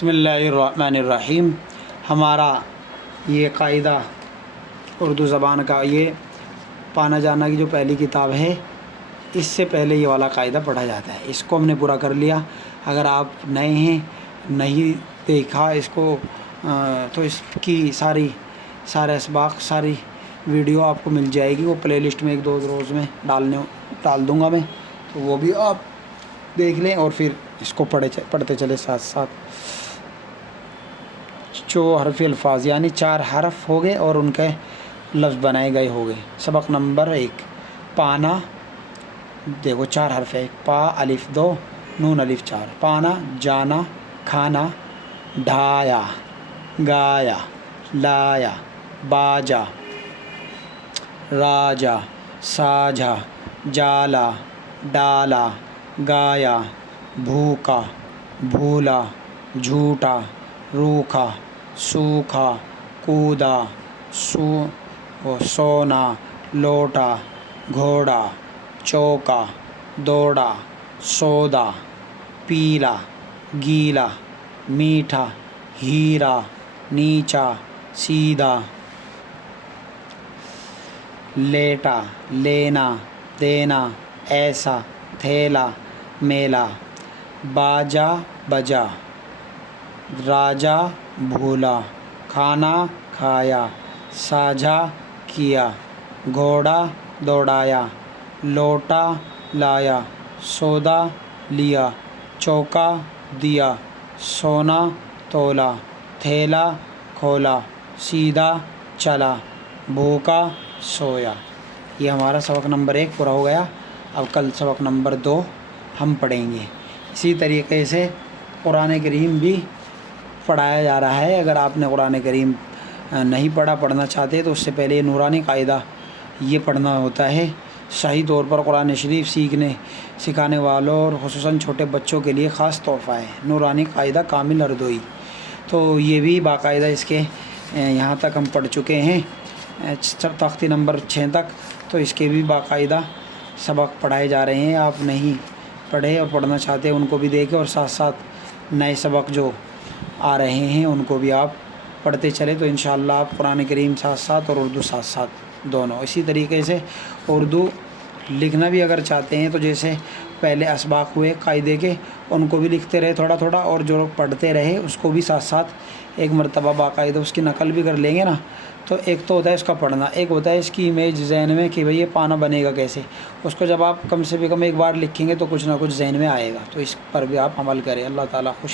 بسم اللہ الرحمن الرحیم۔ ہمارا یہ قاعدہ اردو زبان کا یہ پانا جانا کی جو پہلی کتاب ہے، اس سے پہلے یہ والا قاعدہ پڑھا جاتا ہے۔ اس کو ہم نے پورا کر لیا۔ اگر آپ نئے ہیں، نہیں دیکھا اس کو، تو اس کی سارے اسباق، ساری ویڈیو آپ کو مل جائے گی۔ وہ پلے لسٹ میں ایک دو روز میں ڈال دوں گا میں، تو وہ بھی آپ دیکھ لیں اور پھر اس کو پڑھتے چلے ساتھ ساتھ۔ جو حرفی الفاظ یعنی 4 حرف ہو گئے اور ان کے لفظ بنائے گئے ہو گئے۔ سبق نمبر 1 پانا، دیکھو 4 حرف ہے، پا الف 2 نون الف 4۔ پانا جانا، کھانا، ڈھایا، گایا، لایا، باجا، راجا، ساجھا، جالا، ڈالا، گایا، بھوکا، بھولا، جھوٹا، روکھا، سوکھا، کودا، سونا، لوٹا، گھوڑا، چوکا، دوڑا، سودا، پیلا، گیلا، میٹھا، ہیرا، نیچا، سیدھا، لیٹا، لینا، دینا، ایسا، تھیلا، میلا، باجا، بجا، راجا، بھولا، کھانا، کھایا، ساجھا، کیا، گھوڑا، دوڑایا، لوٹا، لایا، سودا، لیا، چوکا، دیا، سونا، تولا، تھیلا، کھولا، سیدھا، چلا، بھوکا، سویا۔ یہ ہمارا سبق نمبر 1 پورا ہو گیا۔ اب کل سبق نمبر 2 ہم پڑھیں گے۔ اسی طریقے سے قرآن کریم بھی پڑھایا جا رہا ہے۔ اگر آپ نے قرآن کریم نہیں پڑھنا چاہتے تو اس سے پہلے نورانی قاعدہ یہ پڑھنا ہوتا ہے۔ صحیح طور پر قرآن شریف سکھانے والوں اور خصوصاً چھوٹے بچوں کے لیے خاص تحفہ ہے نورانی قاعدہ کامل اردوئی۔ تو یہ بھی باقاعدہ اس کے یہاں تک ہم پڑھ چکے ہیں، تختی نمبر 6 تک، تو اس کے بھی باقاعدہ سبق پڑھائے جا رہے ہیں۔ آپ نہیں پڑھے اور پڑھنا چاہتے ہیں ان کو بھی دیکھیں، اور ساتھ ساتھ نئے سبق جو آ رہے ہیں ان کو بھی آپ پڑھتے چلے، تو انشاءاللہ آپ قرآن کریم ساتھ ساتھ اور اردو ساتھ ساتھ دونوں۔ اسی طریقے سے اردو لکھنا بھی اگر چاہتے ہیں تو جیسے پہلے اسباق ہوئے قاعدے کے، ان کو بھی لکھتے رہے تھوڑا تھوڑا، اور جو لوگ پڑھتے رہے اس کو بھی ساتھ ساتھ ایک مرتبہ باقاعدہ اس کی نقل بھی کر لیں گے نا، تو ایک تو ہوتا ہے اس کا پڑھنا، ایک ہوتا ہے اس کی امیج ذہن میں کہ بھئی یہ پانا بنے گا کیسے۔ اس کو جب آپ کم سے کم ایک بار لکھیں گے تو کچھ نہ کچھ ذہن میں آئے گا، تو اس پر بھی آپ عمل کریں۔ اللہ تعالیٰ خوش